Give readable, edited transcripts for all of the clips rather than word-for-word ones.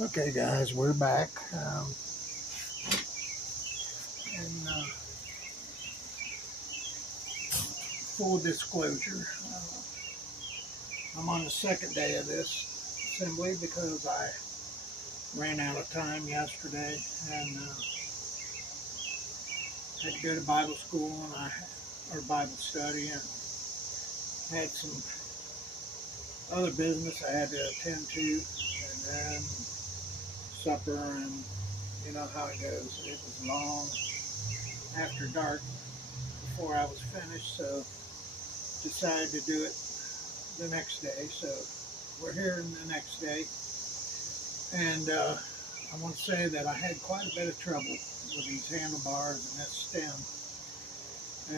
Okay, guys, we're back. And full disclosure, I'm on the second day of this assembly because I ran out of time yesterday and had to go to Bible school or Bible study, and had some other business I had to attend to, and then supper, and you know how it goes. It was long after dark before I was finished, so decided to do it the next day. So we're here in the next day, and I want to say that I had quite a bit of trouble with these handlebars and this stem,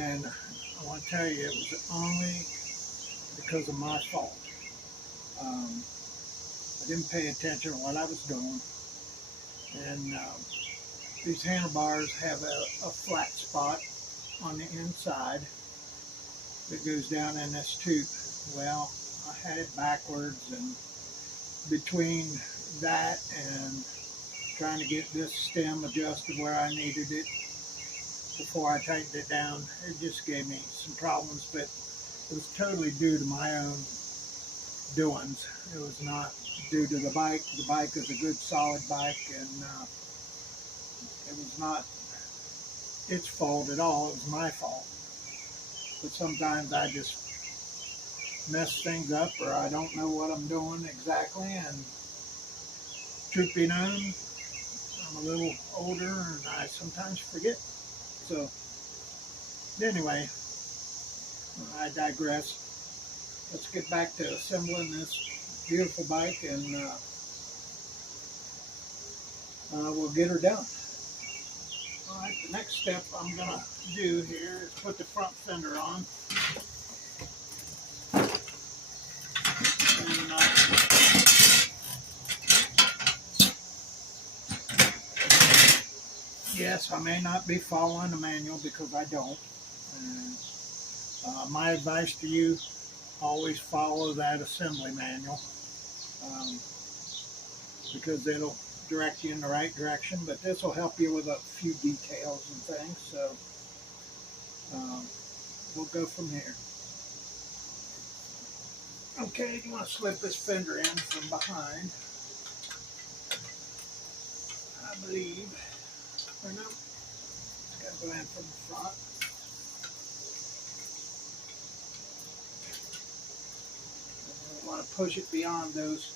and I want to tell you it was only because of my fault. Um, I didn't pay attention to what I was doing, and these handlebars have a flat spot on the inside that goes down in this tube. Well, I had it backwards, and between that and trying to get this stem adjusted where I needed it before I tightened it down, it just gave me some problems, but it was totally due to my own doings. It was not due to the bike. The bike is a good solid bike, and it was not its fault at all. It was my fault. But sometimes I just mess things up, or I don't know what I'm doing exactly, and truth be known, I'm a little older and I sometimes forget. So anyway, I digress. Let's get back to assembling this beautiful bike, and we'll get her done. All right, the next step I'm going to do here is put the front fender on. And, yes, I may not be following the manual because I don't. And, my advice to you, always follow that assembly manual, um, because it'll direct you in the right direction, but this will help you with a few details and things. So we'll go from here. Okay, you want to slip this fender in from behind, I believe, or no, it's got to go in from the front. And we want to push it beyond those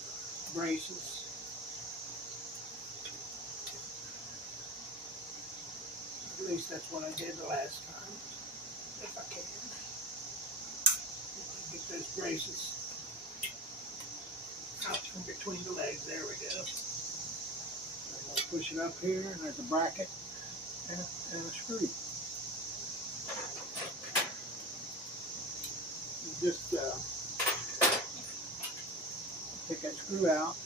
braces. At least that's what I did the last time, if I can. Get those braces out from between the legs. There we go. I'm going to push it up here, and there's a bracket and a screw. You just take that screw out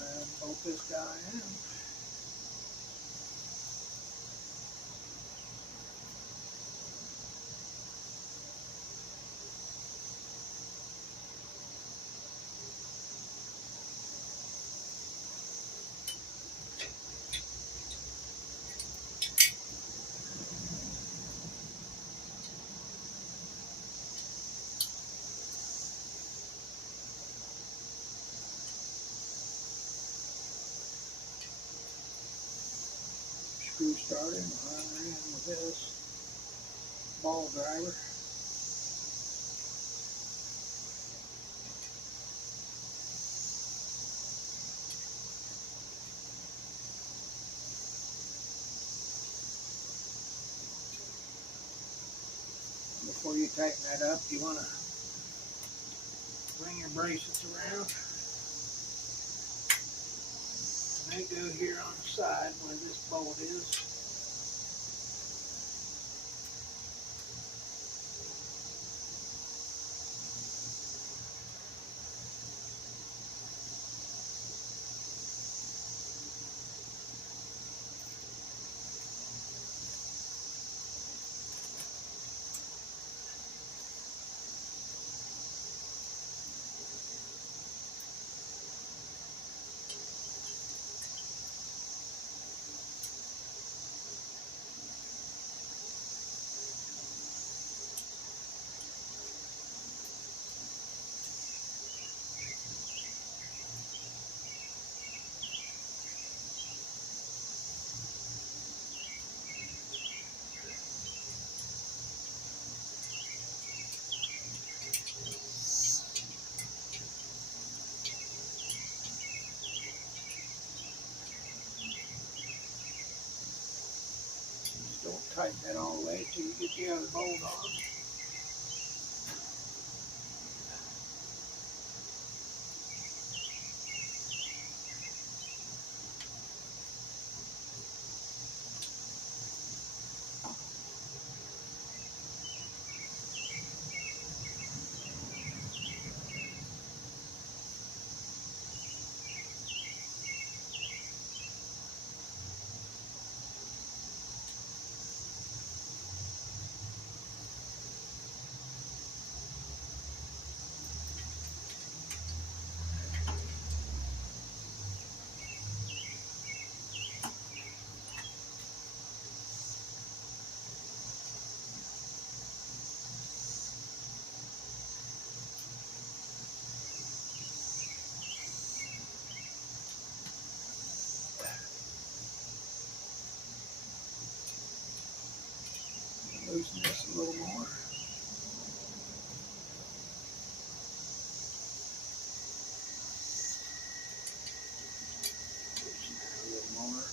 and bolt this guy in. Screw started, I ran with this ball driver. Before you tighten that up, you want to bring your braces around. And they go here on the side where this bolt is. tighten that all the way until you get the other bolt on. Loosen this a little more. Loosen that a little more.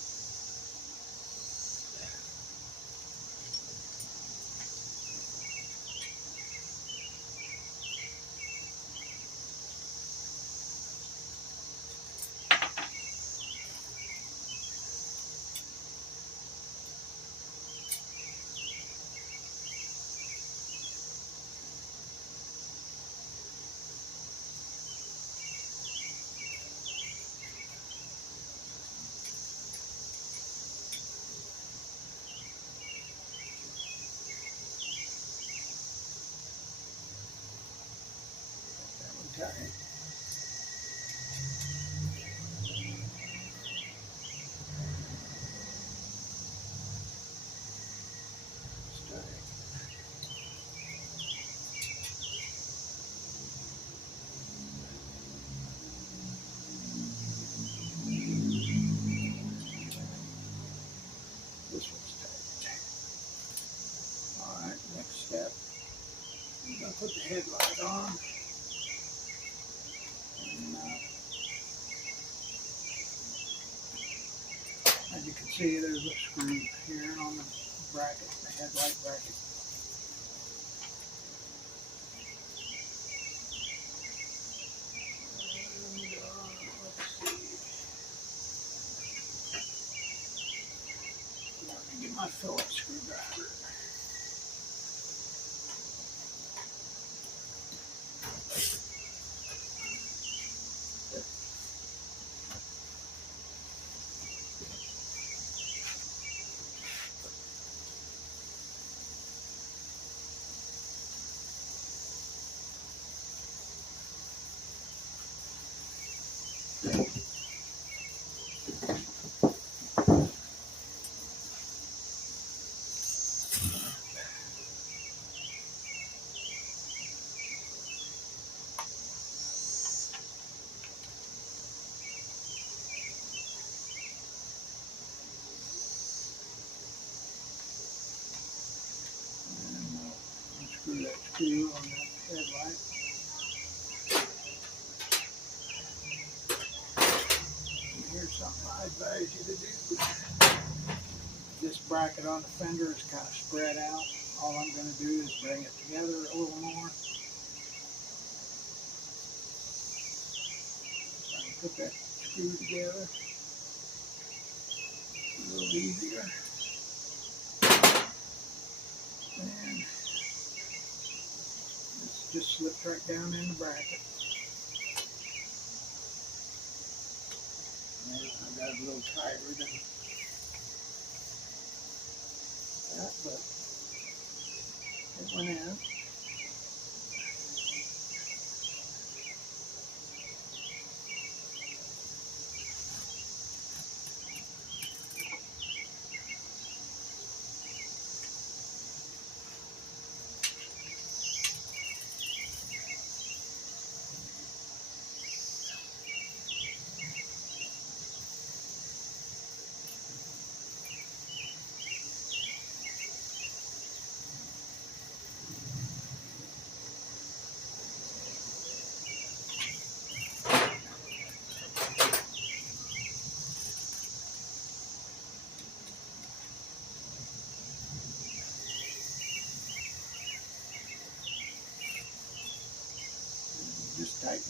That one tight. This one's tight. Alright, next step. I'm going to put the headlight on. And, as you can see, there's a screw here on the bracket, the headlight bracket. And, let's see. Let me get my Phillips screwdriver. Unscrew that screw on that headlight. And here's something I advise you to do. This bracket on the fender is kind of spread out. All I'm going to do is bring it together a little more. So I can put that screw together a little easier. And this just slips right down in the bracket. And I got it a little tighter than that, but it went in.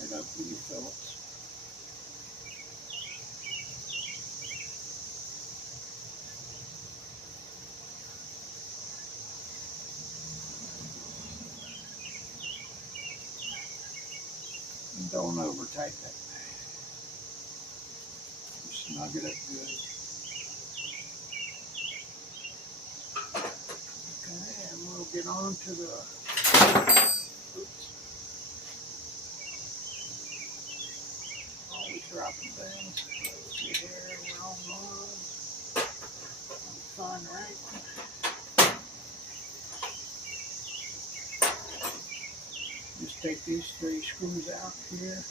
it up with your Phillips. And don't over tighten it. Just snug it up good. Okay, and we'll get on to the, oops, always dropping things. Let's see here, wrong one. Find the right one. Just take these 3 screws out here.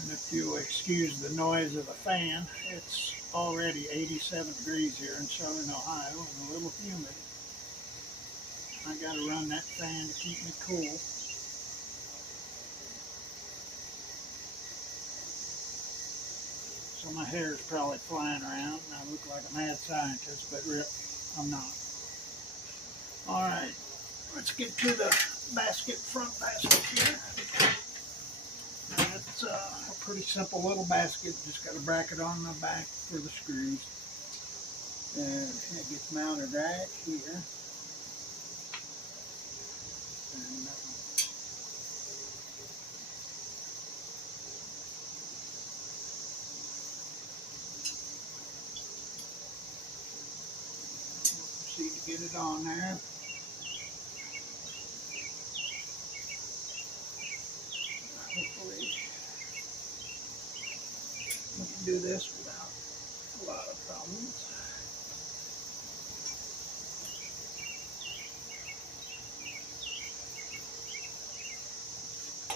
And if you'll excuse the noise of the fan, it's already 87 degrees here in southern Ohio and a little humid. I gotta run that fan to keep me cool. So my hair is probably flying around and I look like a mad scientist, but I'm not. Alright, let's get to the front basket here. It's a pretty simple little basket, just got a bracket on the back for the screws. And it gets mounted right here. And proceed to get it on there. Hopefully we can do this without a lot of problems.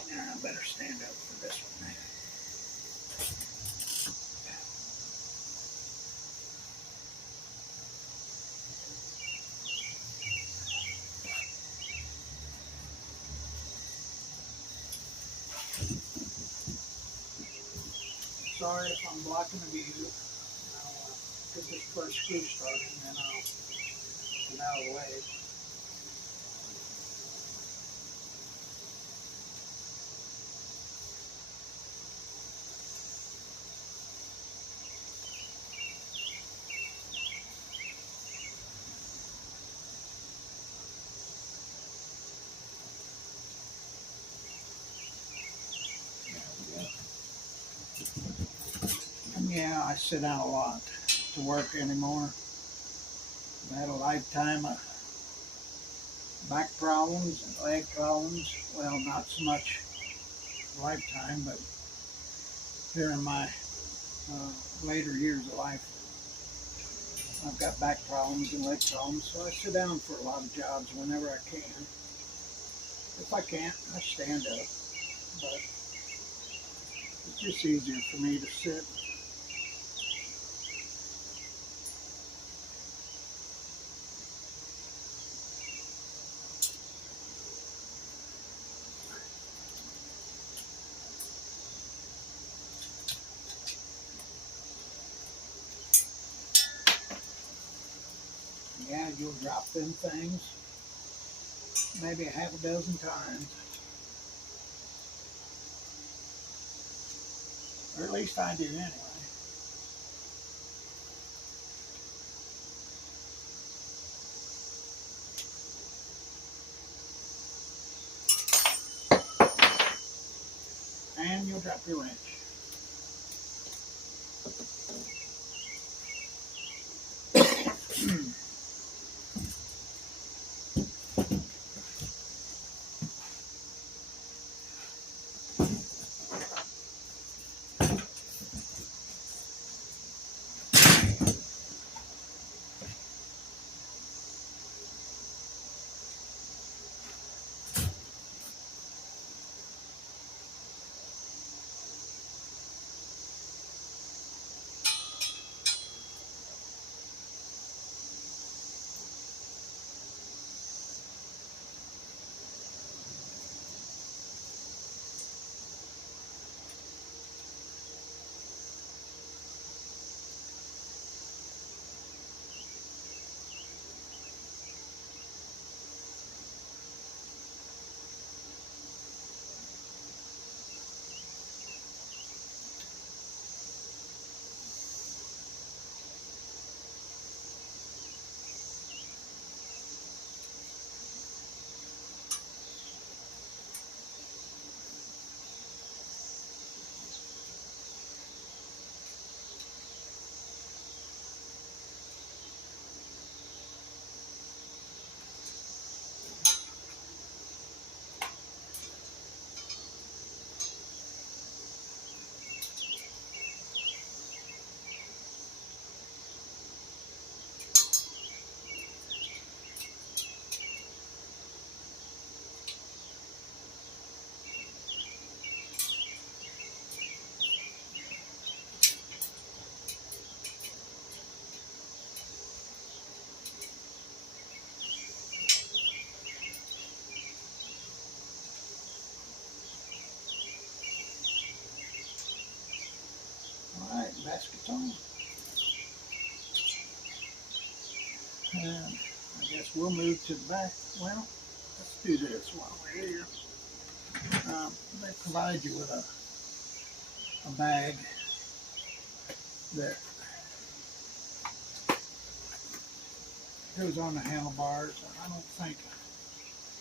Yeah, I better stand up for this one. Sorry if I'm blocking the view. I'll get this first screw started and then I'll get out of the way. And yeah, I sit down a lot to work anymore. I had a lifetime of back problems and leg problems. Well, not so much lifetime, but here in my later years of life, I've got back problems and leg problems, so I sit down for a lot of jobs whenever I can. If I can't, I stand up, but it's just easier for me to sit. Yeah, you'll drop them things maybe a half a dozen times. Or at least I do anyway. drop your wrench. Alright, basket's on. And I guess we'll move to the back. Well, let's do this while we're here. They provide you with a bag that goes on the handlebars. I don't think,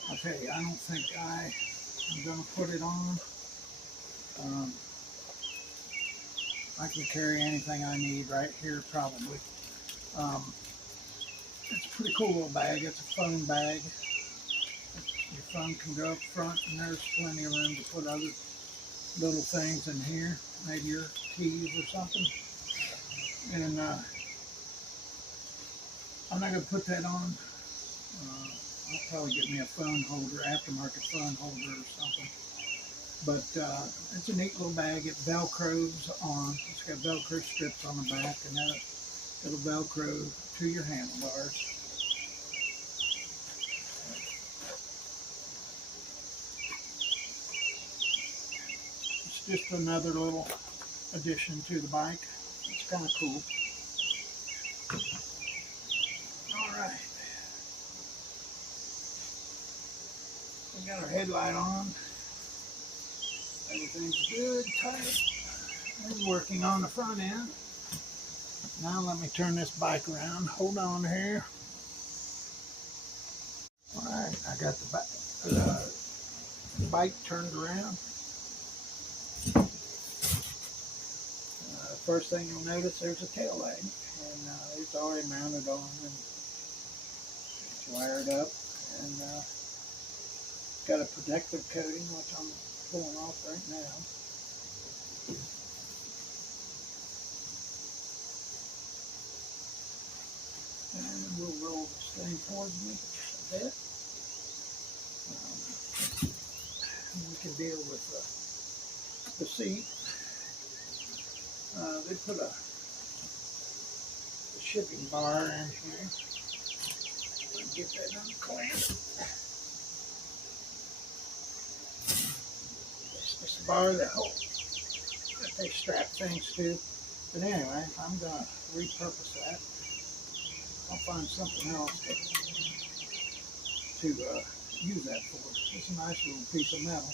I'll tell you, I don't think I'm going to put it on. I can carry anything I need right here probably. It's a pretty cool little bag. It's a phone bag. Your phone can go up front, and there's plenty of room to put other little things in here, maybe your keys or something. And I'm not going to put that on. I'll probably get me a phone holder, aftermarket phone holder or something. But it's a neat little bag. It velcros on. It's got velcro strips on the back, and it'll velcro to your handlebars. It's just another little addition to the bike. It's kind of cool. Alright. We got our headlight on. Everything's good, tight, and working on the front end. Now let me turn this bike around. Hold on here. Alright, I got the bike turned around. First thing you'll notice, there's a tail light, and it's already mounted on and it's wired up, and got a protective coating, which I'm pulling off right now. And we'll roll this thing towards me a bit. We can deal with the seat. They put a shipping bar in here. Get that unclamped. It's just a bar that they strap things to. But anyway, I'm going to repurpose that. I'll find something else to use that for. It's a nice little piece of metal.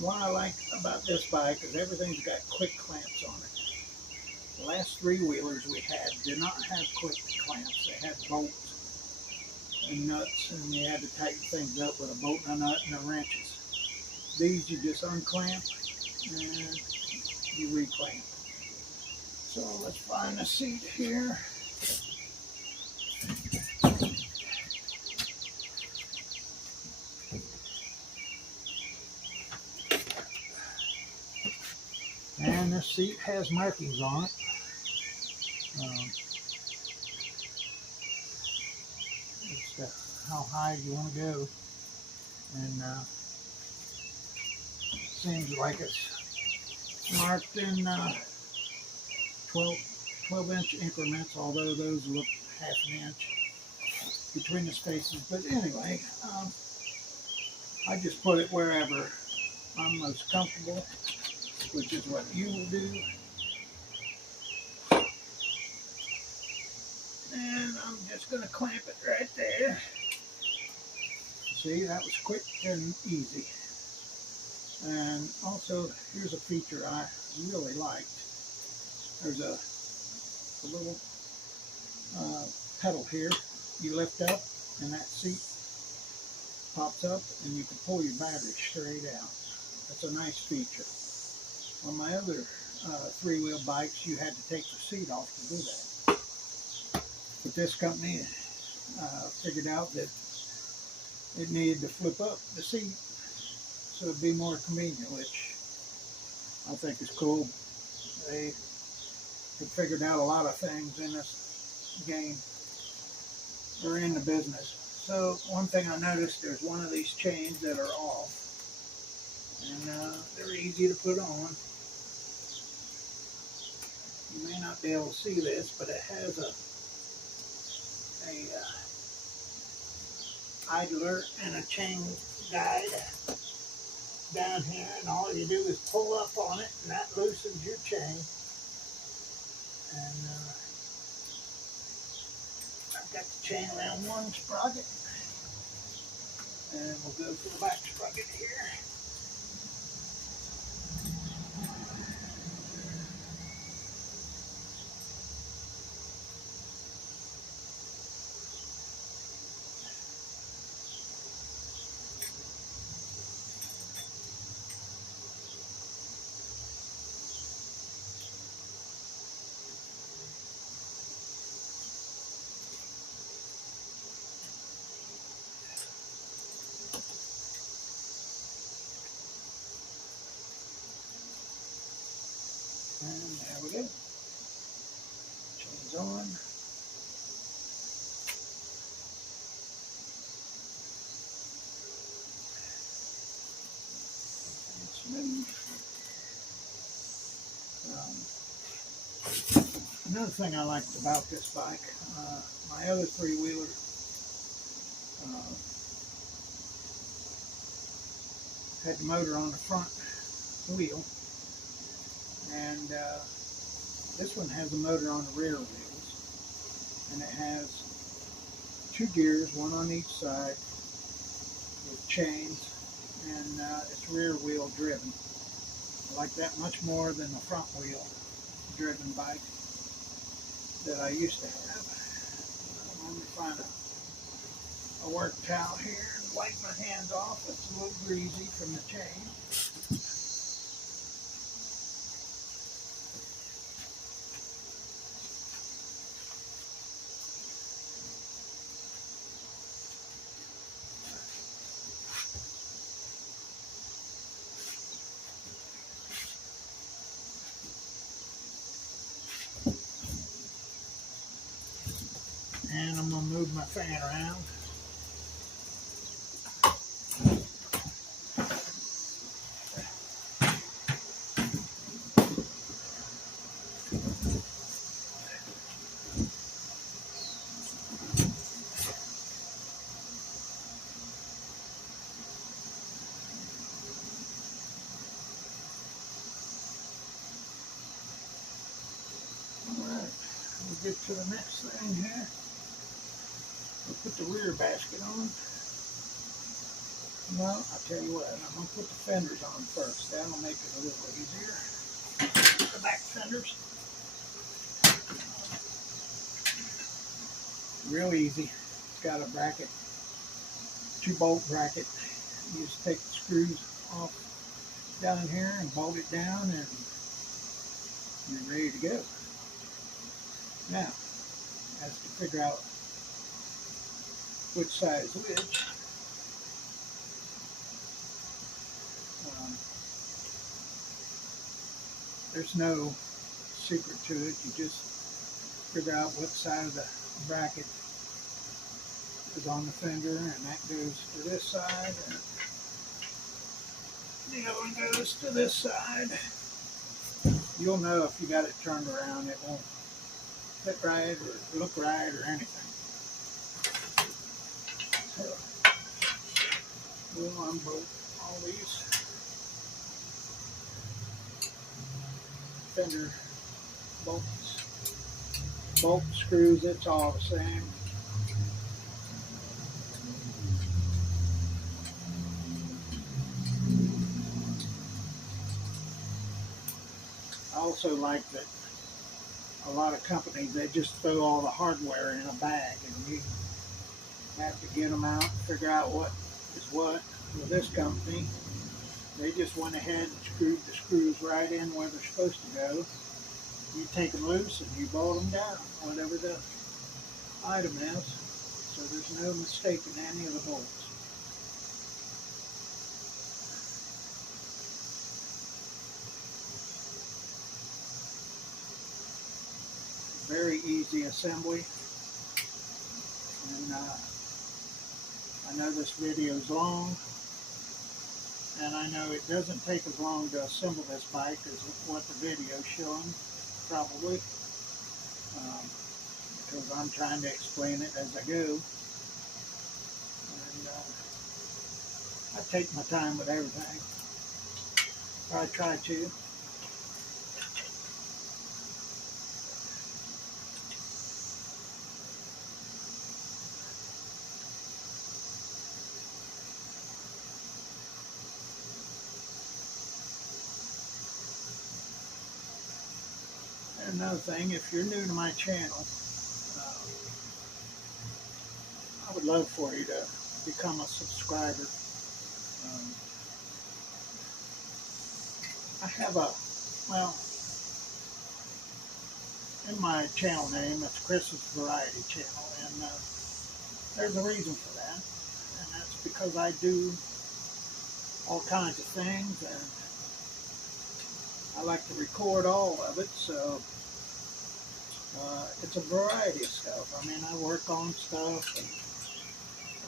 What I like about this bike is everything's got quick clamps on it. The last three-wheelers we had did not have quick clamps. They had bolts. and nuts, and you had to tighten things up with a bolt and a nut and the wrenches. These you just unclamp and you reclamp. So let's find the seat here. And this seat has markings on it. It's how high you want to go. And seems like it's marked in 12-inch increments, although those look half an inch between the spaces. But anyway, I just put it wherever I'm most comfortable, which is what you will do. And I'm just going to clamp it right there. See, that was quick and easy. And also, here's a feature I really liked. There's a little pedal here. You lift up, and that seat pops up, and you can pull your battery straight out. That's a nice feature. On my other three-wheel bikes, you had to take the seat off to do that. But this company figured out that it needed to flip up the seat so it'd be more convenient, which I think is cool. They have figured out a lot of things in this game, or in the business. So one thing I noticed, there's one of these chains that are off, and they're easy to put on. You may not be able to see this, but it has a idler and a chain guide down here, and all you do is pull up on it, and that loosens your chain. And I've got the chain around one sprocket, and we'll go to the back sprocket here. And there we go. Chain's on. It's smooth. Another thing I liked about this bike, my other three-wheeler had the motor on the front wheel, and this one has a motor on the rear wheels, and it has two gears, one on each side with chains, and it's rear wheel driven. I like that much more than the front wheel driven bike that I used to have. Let me find a work towel here and wipe my hands off. It's a little greasy from the chain. And I'm going to move my fan around. Alright, we'll get to the next thing here. We'll put the rear basket on. No, I'll tell you what, I'm going to put the fenders on first. That'll make it a little easier. The back fenders. Real easy. got a bracket, 2-bolt bracket. You just take the screws off down here and bolt it down, and you're ready to go. Now, as to figure out which side is which, there's no secret to it. You just figure out what side of the bracket is on the fender, and that goes to this side, and the other one goes to this side. You'll know if you got it turned around. It won't fit right or look right or anything. So we'll unbolt all these fender bolts. Bolt screws, it's all the same. I also like that a lot of companies, they just throw all the hardware in a bag, and you have to get them out, figure out what is what. With this company, they just went ahead and screwed the screws right in where they're supposed to go. You take them loose and you bolt them down, whatever the item is. So there's no mistaking any of the bolts. Very easy assembly. And I know this video is long, and I know it doesn't take as long to assemble this bike as what the video is showing, probably, because I'm trying to explain it as I go. And I take my time with everything, or I try to. And another thing, if you're new to my channel, I would love for you to become a subscriber. I have well, in my channel name, it's Chris's Variety Channel, and there's a reason for that, and that's because I do all kinds of things, and I like to record all of it, so it's a variety of stuff. I mean, I work on stuff,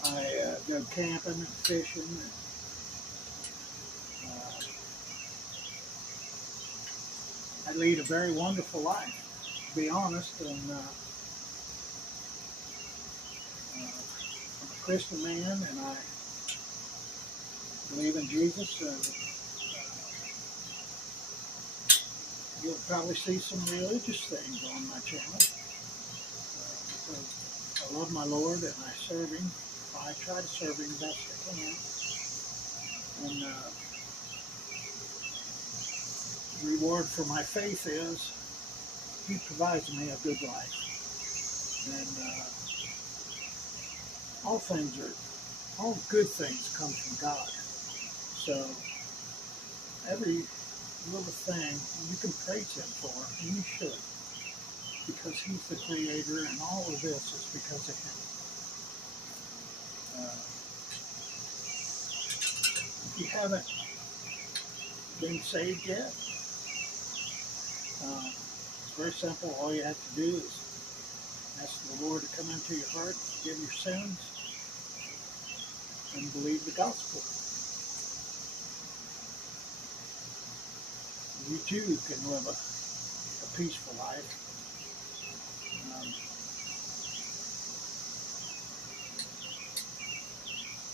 and I go camping and fishing, and I lead a very wonderful life, to be honest, and I'm a Christian man, and I believe in Jesus, and you'll probably see some religious things on my channel, because I love my Lord and I serve Him. I try to serve Him best I can, and the reward for my faith is He provides me a good life, and all good things come from God. So every little thing you can praise Him for, and you should, because He's the Creator, and all of this is because of Him. If you haven't been saved yet, it's very simple. All you have to do is ask the Lord to come into your heart, forgive your sins, and believe the gospel. You too can live a peaceful life.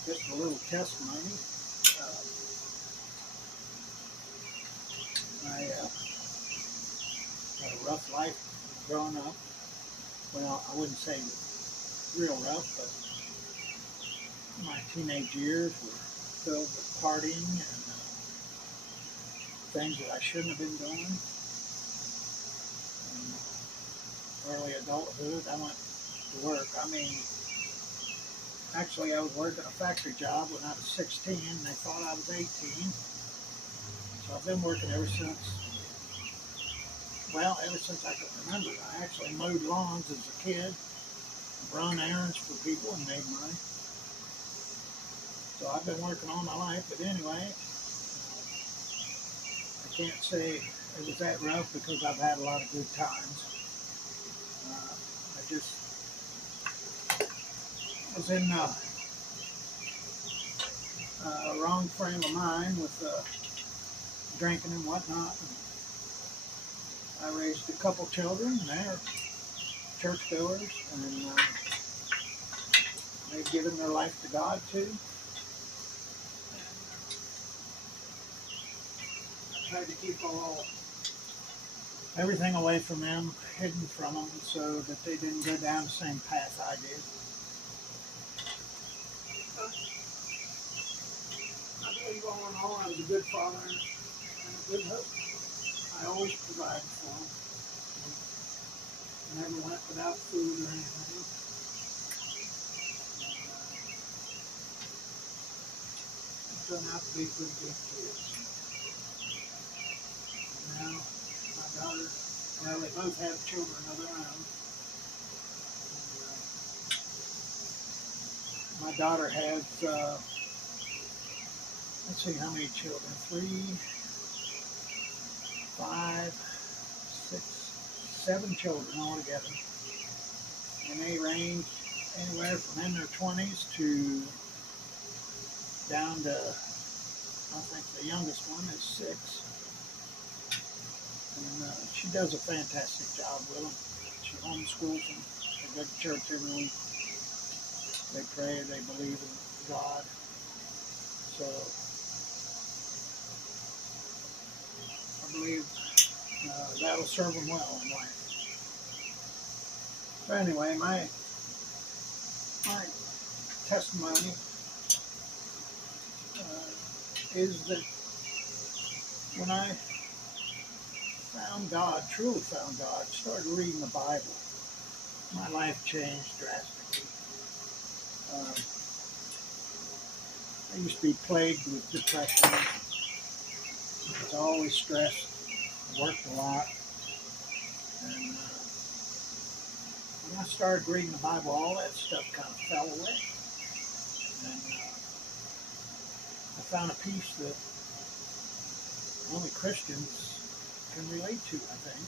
Just a little testimony. I had a rough life growing up. Well, I wouldn't say real rough, but my teenage years were filled with partying and things that I shouldn't have been doing. And early adulthood, I went to work. I mean, Actually, I was working a factory job when I was 16, and they thought I was 18. So I've been working ever since, well, ever since I can remember. I actually mowed lawns as a kid, run errands for people, and made money. So I've been working all my life, but anyway, I can't say it was that rough because I've had a lot of good times. I just was in wrong frame of mind with drinking and whatnot. And I raised a couple children, and they're churchgoers, and they've given their life to God too. I tried to keep everything away from them, hidden from them, so that they didn't go down the same path I did. I believe all in all, I was a good father and a good husband. I always provided for them. I never went without food or anything. It turned out to be pretty good kids. And now, my daughter, well, they both have children of their own. And, my daughter has, let's see how many children, 3, 5, 6, 7 children altogether. And they range anywhere from in their 20s to down to, I think the youngest one is 6. And she does a fantastic job with them. She homeschools them. They go to church every week. They pray. They believe in God. So I believe that'll serve them well in life. So anyway, my testimony is that when I found God, truly found God, started reading the Bible, my life changed drastically. I used to be plagued with depression. I was always stressed, worked a lot, and when I started reading the Bible, all that stuff kind of fell away. And I found a peace that only Christians can relate to, I think,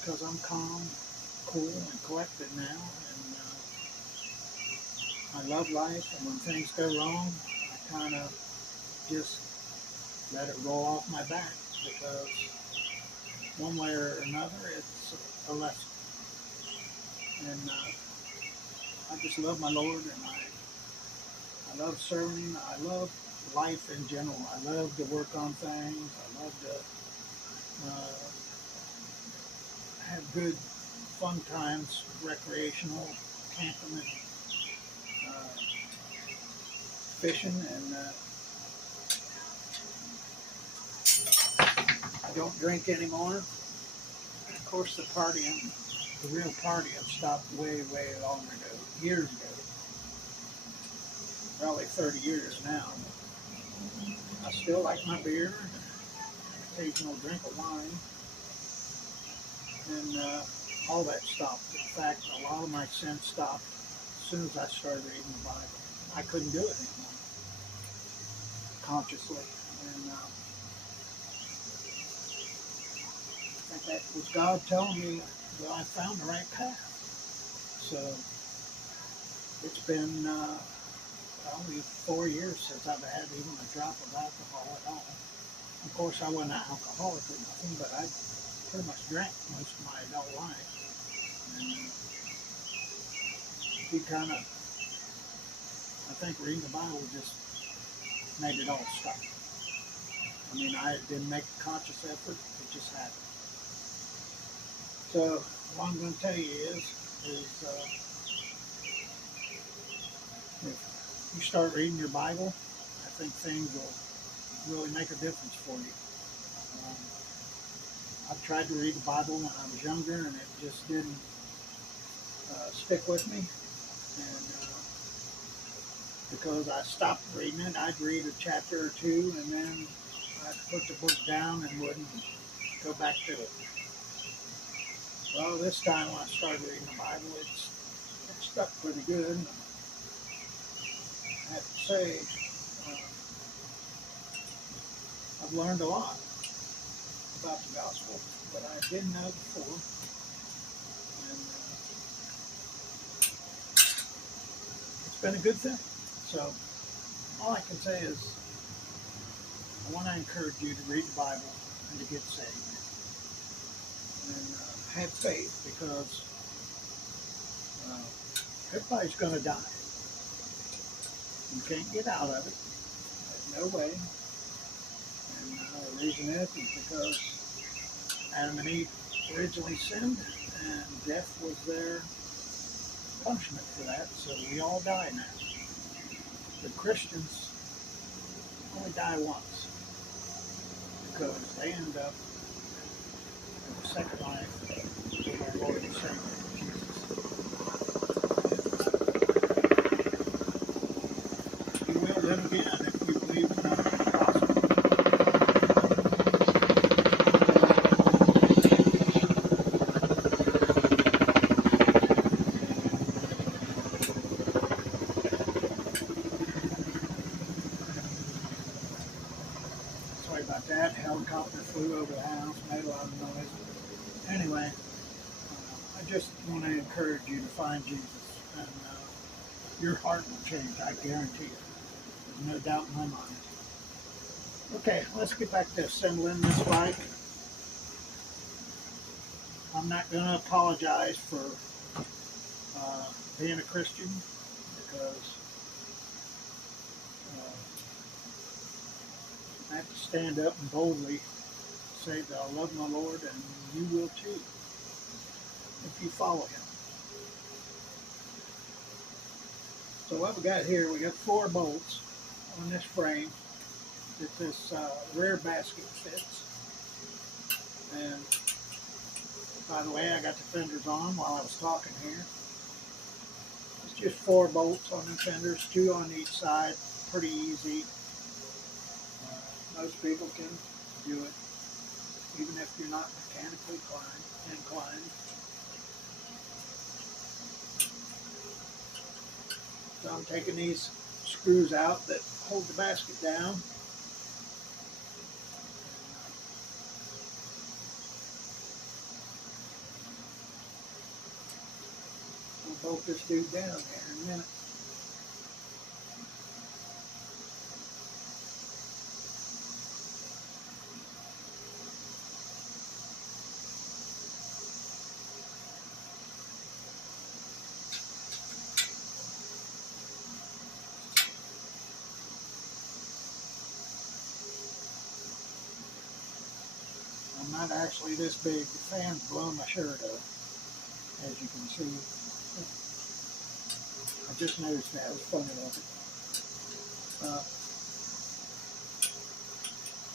because I'm calm, cool, and collected now, and I love life, and when things go wrong, I kind of just let it roll off my back, because one way or another, it's a lesson. And I just love my Lord, and I love serving Him. I love life in general. I love to work on things. I love to have good, fun times, recreational, camping, and fishing, and I don't drink anymore. And of course, the partying, the real partying, stopped way, way long ago, years ago, probably 30 years now. I still like my beer, and an occasional drink of wine, and all that stopped. In fact, a lot of my sins stopped as soon as I started reading the Bible. I couldn't do it anymore, consciously. And I think that was God telling me that I found the right path. So it's been probably 4 years since I've had even a drop of alcohol at all. Of course, I wasn't an alcoholic or nothing, but I pretty much drank most of my adult life. And he kind of, I think reading the Bible just made it all stop. I mean, I didn't make a conscious effort, it just happened. So what I'm going to tell you is if you start reading your Bible, I think things will really make a difference for you. I've tried to read the Bible when I was younger, and it just didn't stick with me. And because I stopped reading it, I'd read a chapter or two, and then I'd put the book down and wouldn't go back to it. Well, this time when I started reading the Bible, it stuck pretty good. I have to say, I've learned a lot about the gospel that I didn't know before. And it's been a good thing. So all I can say is I want to encourage you to read the Bible and to get saved. And have faith, because everybody's going to die. You can't get out of it. There's no way. And the reason is because Adam and Eve originally sinned, and death was their punishment for that. So we all die now. The Christians only die once, because they end up in the second life with our Lord and Savior, Jesus. You will live again if you believe in the gospel. Sorry about that. Helicopter flew over the house, made a lot of noise. Anyway, I just want to encourage you to find Jesus, and your heart will change, I guarantee it. There's no doubt in my mind. Okay, let's get back to assembling this bike. I'm not going to apologize for being a Christian, because I have to stand up and boldly say that I love my Lord, and you will too if you follow him. So what we got here, we got 4 bolts on this frame that this rear basket fits. And by the way, I got the fenders on while I was talking here. It's just 4 bolts on the fenders, 2 on each side, pretty easy. Most people can do it, even if you're not mechanically inclined. So I'm taking these screws out that hold the basket down. I'll bolt this dude down here in a minute. I'm not actually this big. The fan's blowing my shirt up, as you can see. I just noticed that. It was funny looking.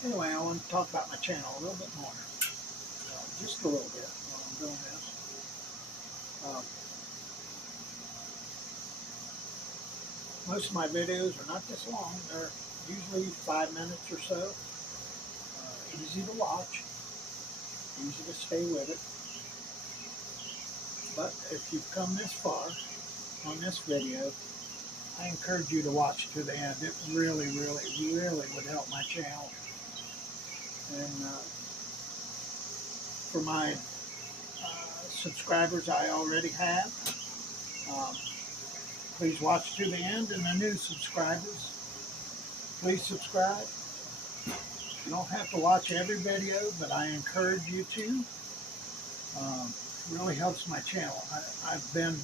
Anyway, I want to talk about my channel a little bit more. Just a little bit while I'm doing this. Most of my videos are not this long. They're usually 5 minutes or so. Easy to watch. Easy to stay with it. But if you've come this far on this video, I encourage you to watch to the end. It really, really, really would help my channel. And for my subscribers I already have, please watch to the end. And the new subscribers, please subscribe. You don't have to watch every video, but I encourage you to. It really helps my channel. I've been,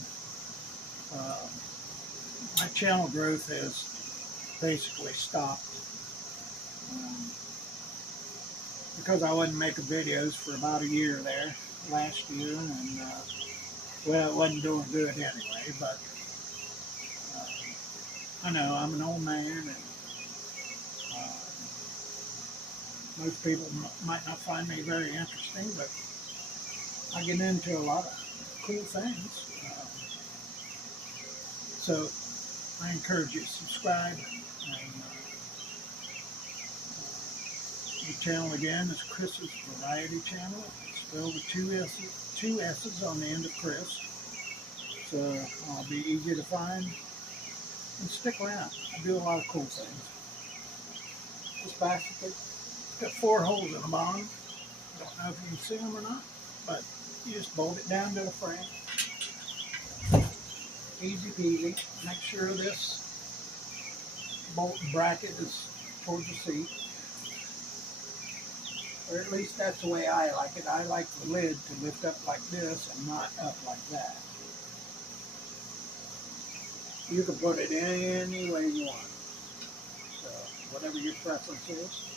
my channel growth has basically stopped because I wasn't making videos for about a year there, last year, and well, it wasn't doing good anyway, but I know I'm an old man, and most people might not find me very interesting, but I get into a lot of cool things. So I encourage you to subscribe. And the channel again is Chris's Variety Channel. It's spelled with two S's on the end of Chris. So I'll be easy to find. And stick around. I do a lot of cool things. This basket, it's got 4 holes in the bottom. I don't know if you can see them or not, but you just bolt it down to the frame. Easy peasy. Make sure this bolt and bracket is towards the seat. Or at least that's the way I like it. I like the lid to lift up like this and not up like that. You can put it any way you want. So whatever your preference is.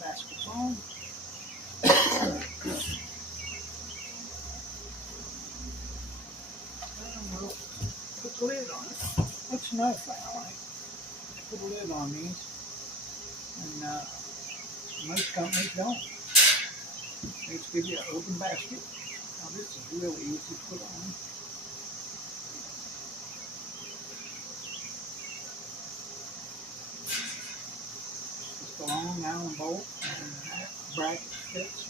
Basket's on. And we'll put the lid on it. That's another thing I like. Put a lid on these. And most companies don't. They just give you an open basket. Now this is really easy to put on. Just a long Allen bolt and that bracket fits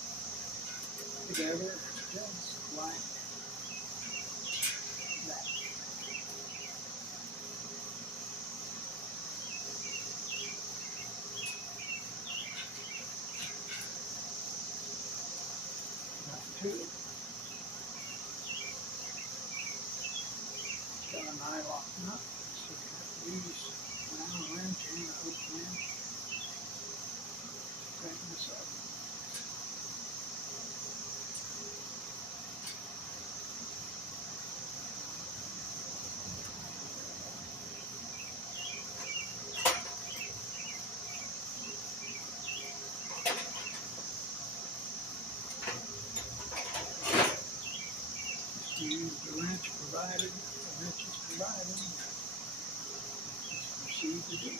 together just like that. Nothing to it. It's got a nylon nut, so you have to use an Allen wrench and a hook wrench. Tighten this up. Use the wrench provided, the wrench is provided. Just proceed to do.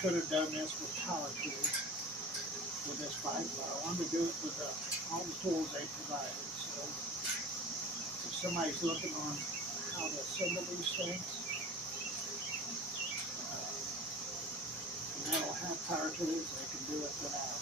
could have done this with power tools with this pipe, but I wanted to do it with all the tools they provided. So if somebody's looking on how to assemble these things, and they don't have power tools, they can do it without.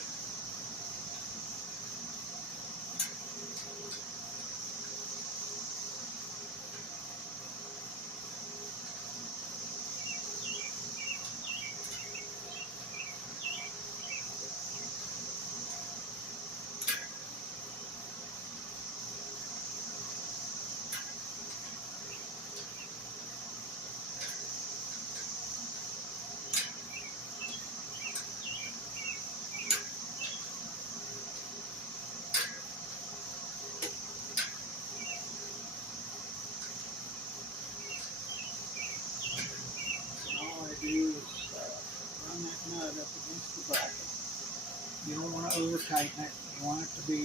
All I do is run that nut up against the bracket. You don't want to over tighten it. You want it to be,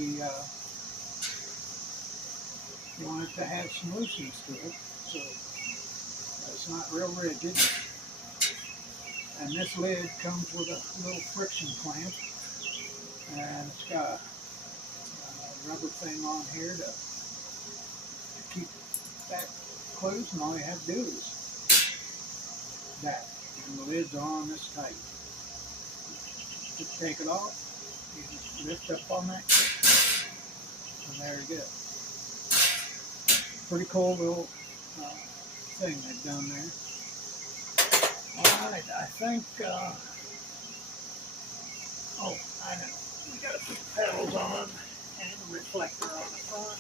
you want it to have some looseness to it, so it's not real rigid. And this lid comes with a little friction clamp, and it's got a rubber thing on here to keep that closed, and all you have to do is that. And the lid's on this tight. Just take it off, you just lift up on that clip, and there you go. Pretty cool little thing they've done there. Alright, I think, oh, I know. We got to put the pedals on and a reflector on the front.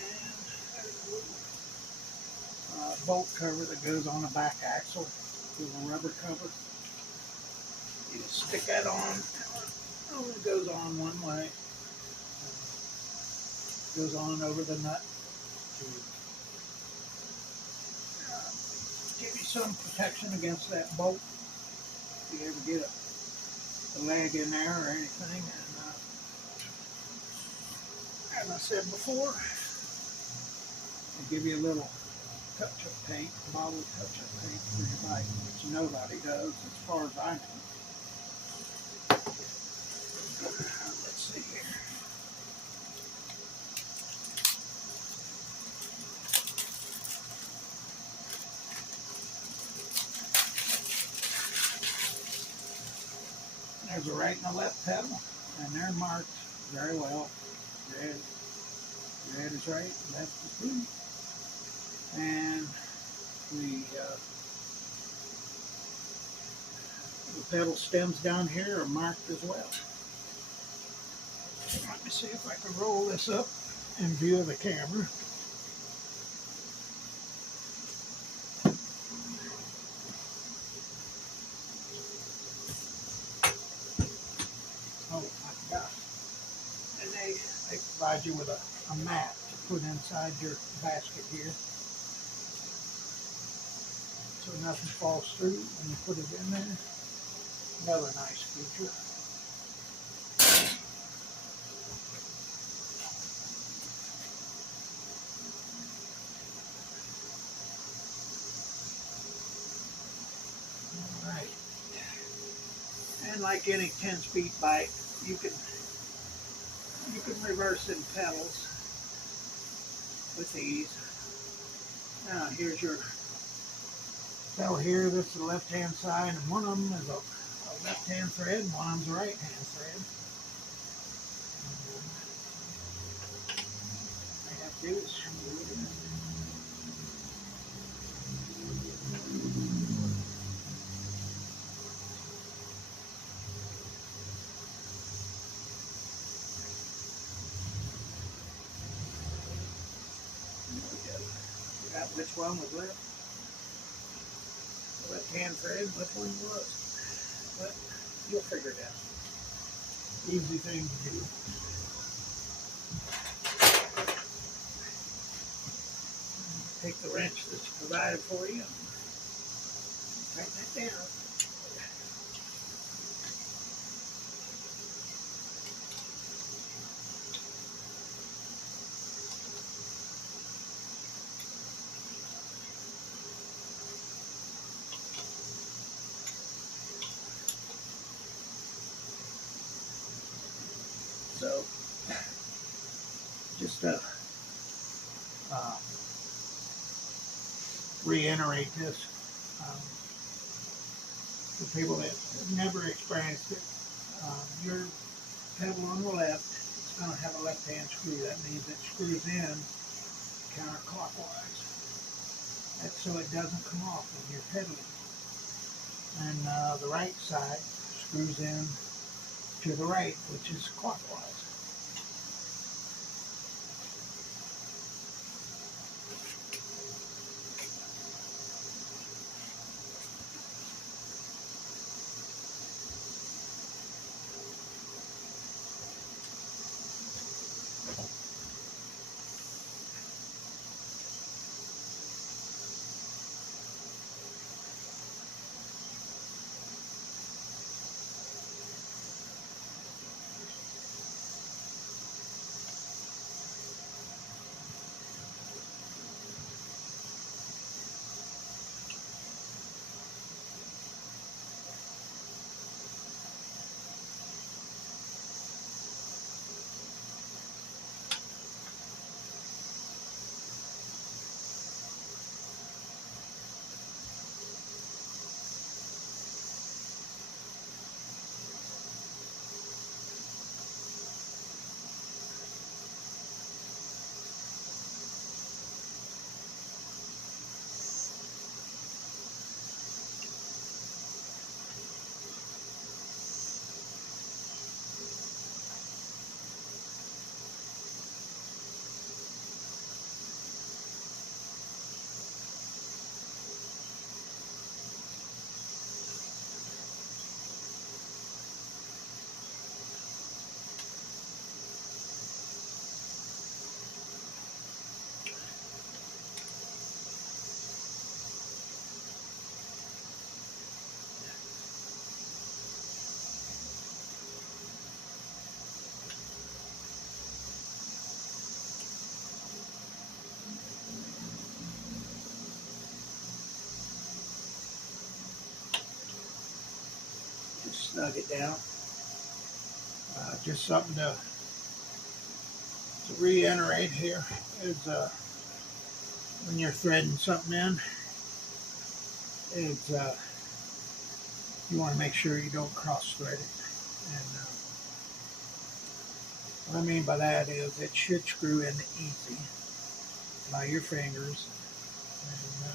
And there's a little bolt cover that goes on the back axle, little rubber cover. You just stick that on. It only goes on one way. Goes on over the nut to give you some protection against that bolt if you ever get a leg in there or anything. And as I said before, they give you a little touch-up paint, bottle touch-up paint for your bike, which nobody does as far as I know. Let's see here. There's a right and a left pedal, and they're marked very well. Red is right, left is blue. And the pedal stems down here are marked as well. Let me see if I can roll this up in view of the camera. Oh, I forgot. And they provide you with a mat to put inside your basket here, so nothing falls through when you put it in there. Another nice feature. Alright. And like any 10-speed bike, you can reverse in pedals with ease. Now here's your pedal here. This is the left-hand side, and one of them is a left-hand thread, and one of them's a right-hand thread. All you have to do is screw it in. Forgot which one was left. The left-hand thread, which one was. But you'll figure it out. Easy thing to do. Take the wrench that's provided for you and tighten it down. just to reiterate this for people that have never experienced it. Your pedal on the left, it's going to have a left-hand screw. That means it screws in counterclockwise. That's so it doesn't come off when you're pedaling. And the right side screws in to the right, which is clockwise. Just snug it down. Just something to reiterate here is when you're threading something in, is you want to make sure you don't cross thread it. And what I mean by that is it should screw in easy by your fingers. And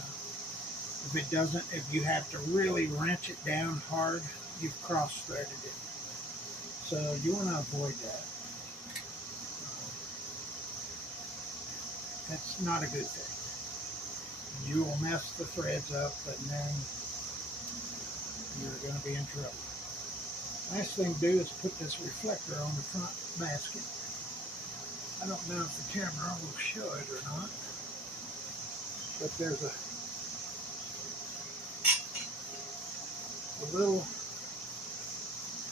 if it doesn't, if you have to really wrench it down hard, you've cross threaded it. So you want to avoid that. That's not a good thing. You will mess the threads up, and then you're going to be in trouble. Last thing to do is put this reflector on the front basket. I don't know if the camera will show it or not, but there's a little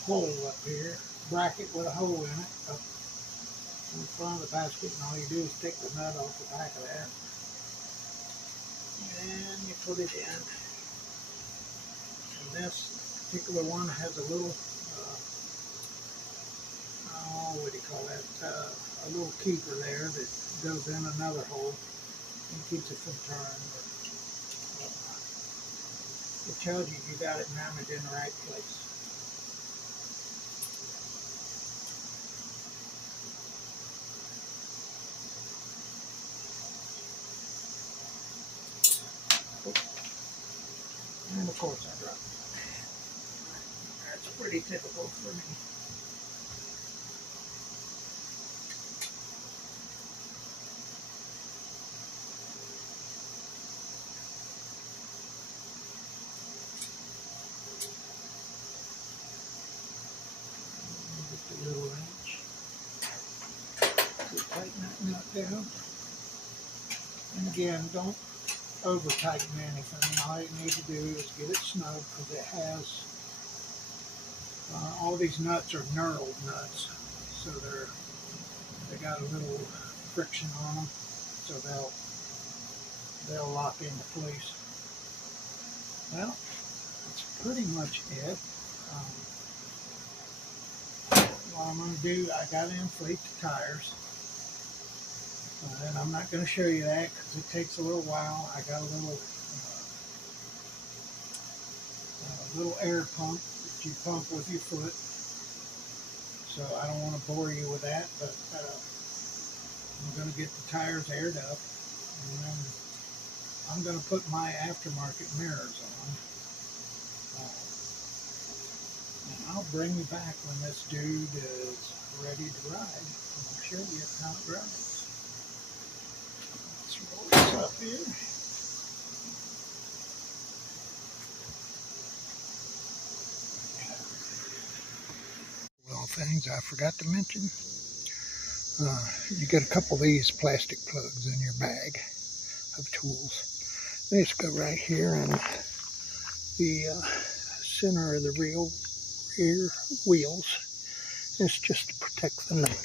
hole up here, bracket with a hole in it up in front of the basket, and all you do is take the nut off the back of that, and you put it in. And this particular one has a little, what do you call that, a little keeper there that goes in another hole and keeps it from turning. It tells you got it mounted in the right place. And of course I dropped it. That's pretty typical for me. Just a little wrench. Just tighten that nut down. And again, don't over tighten anything. All you need to do is get it snug, because it has all these nuts are knurled nuts, so they got a little friction on them, so they'll lock into place. Well, that's pretty much it. what I'm going to do, I got to inflate the tires. And I'm not going to show you that because it takes a little while. I got a little air pump that you pump with your foot. So I don't want to bore you with that, but I'm going to get the tires aired up, and then I'm going to put my aftermarket mirrors on. And I'll bring you back when this dude is ready to ride, and I'll show you how it rides. Let's roll this up here. Little things I forgot to mention. You get a couple of these plastic plugs in your bag of tools. They just go right here in the center of the rear wheels. It's just to protect the nut.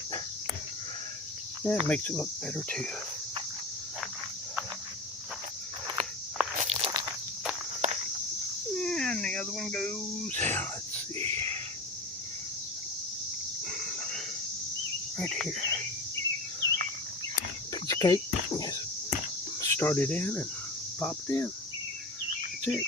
And it makes it look better too. And the other one goes, let's see, right here. Piece of cake. Just start it in and pop it in. That's it.